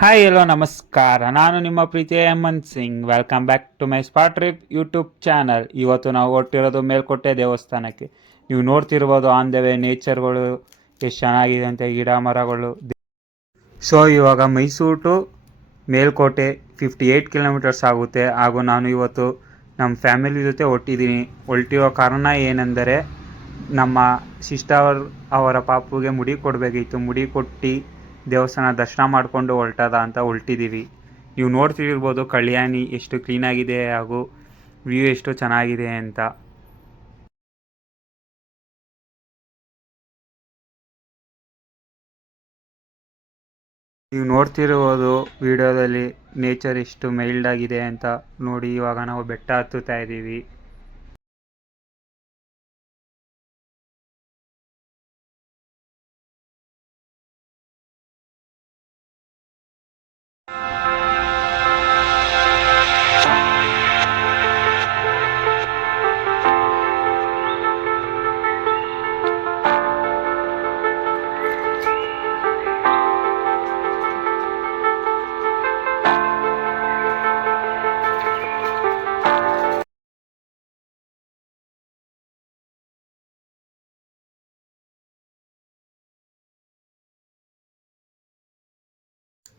Hi ಎಲ್ಲೋ ನಮಸ್ಕಾರ. ನಾನು ನಿಮ್ಮ ಪ್ರೀತಿಯ Hemanth Singh. Welcome back to my spot trip YouTube channel. ಇವತ್ತು ನಾವು ಹೊರಟಿರೋದು ಮೇಲ್ಕೋಟೆ ದೇವಸ್ಥಾನಕ್ಕೆ. ನೀವು ನೋಡ್ತಿರ್ಬೋದು ಆನ್ ದ ವೇ ನೇಚರ್ಗಳು ಎಷ್ಟು ಚೆನ್ನಾಗಿದೆ ಅಂತ, ಗಿಡ ಮರಗಳು. ಸೊ ಇವಾಗ ಮೈಸೂರು ಟು ಮೇಲ್ಕೋಟೆ 58 ಕಿಲೋಮೀಟರ್ಸ್ ಆಗುತ್ತೆ. ಹಾಗೂ ನಾನು ಇವತ್ತು ನಮ್ಮ ಫ್ಯಾಮಿಲಿ ಜೊತೆ ಹೊರಟಿರೋ ಕಾರಣ ಏನೆಂದರೆ, ನಮ್ಮ ಸಿಸ್ಟರ್ ಅವರ ಪಾಪುಗೆ ಮುಡಿ ಕೊಡಬೇಕಿತ್ತು. ಮುಡಿ ಕೊಟ್ಟು ದೇವಸ್ಥಾನ ದರ್ಶನ ಮಾಡಿಕೊಂಡು ಅಂತ ಹೊರಟಿದ್ದೀವಿ. ನೀವು ನೋಡ್ತಿರ್ಬೋದು ಕಲ್ಯಾಣಿ ಎಷ್ಟು ಕ್ಲೀನಾಗಿದೆ ಹಾಗೂ ವ್ಯೂ ಎಷ್ಟು ಚೆನ್ನಾಗಿದೆ ಅಂತ. ನೀವು ನೋಡ್ತಿರ್ಬೋದು ವಿಡಿಯೋದಲ್ಲಿ ನೇಚರ್ ಎಷ್ಟು ಮೈಲ್ಡ್ ಆಗಿದೆ ಅಂತ ನೋಡಿ. ಇವಾಗ ನಾವು ಬೆಟ್ಟ ಹತ್ತುತ್ತಾ ಇದ್ದೀವಿ.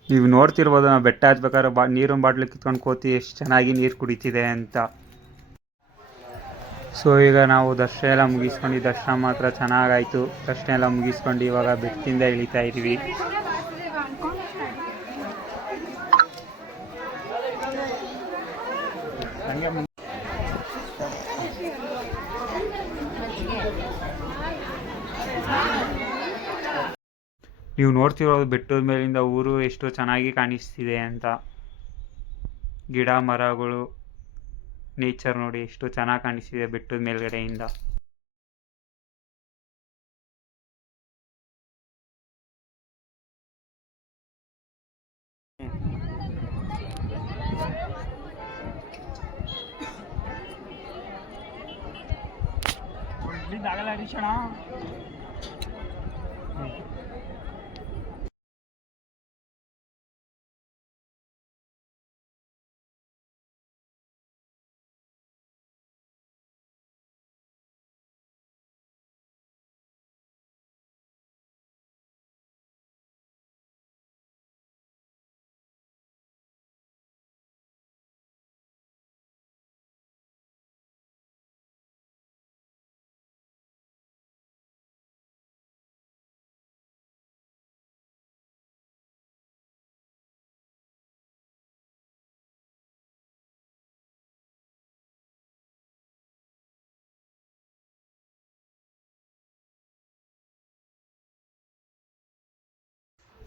ನೀವು ನೋಡ್ತಿರ್ಬೋದು ನಾವು ಬೆಟ್ಟ ಹತ್ಬೇಕಾದ್ರೆ ನೀರಿನ ಬಾಟ್ಲು ಕಿತ್ಕೊಂಡು ಕೋತಿ ಎಷ್ಟು ಚೆನ್ನಾಗಿ ನೀರು ಕುಡಿತಿದೆ ಅಂತ. ಸೊ ಈಗ ನಾವು ದರ್ಶನ ಎಲ್ಲ ಮುಗಿಸ್ಕೊಂಡು, ದರ್ಶನ ಮಾತ್ರ ಚೆನ್ನಾಗಾಯಿತು. ದರ್ಶನ ಎಲ್ಲ ಮುಗಿಸ್ಕೊಂಡು ಇವಾಗ ಬೆಟ್ಟದಿಂದ ಇಳಿತಾ ಇದ್ದೀವಿ. ನೀವು ನೋಡ್ತಿರೋದು ಬೆಟ್ಟದ ಮೇಲಿಂದ ಊರು ಎಷ್ಟು ಚೆನ್ನಾಗಿ ಕಾಣಿಸ್ತಿದೆ ಅಂತ. ಗಿಡ ಮರಗಳು, ನೇಚರ್ ನೋಡಿ ಎಷ್ಟು ಚೆನ್ನಾಗಿ ಕಾಣಿಸ್ತಿದೆ ಬೆಟ್ಟದ ಮೇಲ್ಗಡೆಯಿಂದ.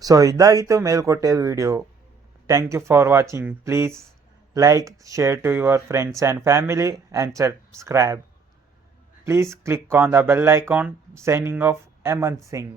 ಸೊ ಇದಾಗಿತ್ತು Melukote video. Thank you for watching. Please like, share to your friends and family and subscribe. Please click on the bell icon. Signing off, Hemant Singh.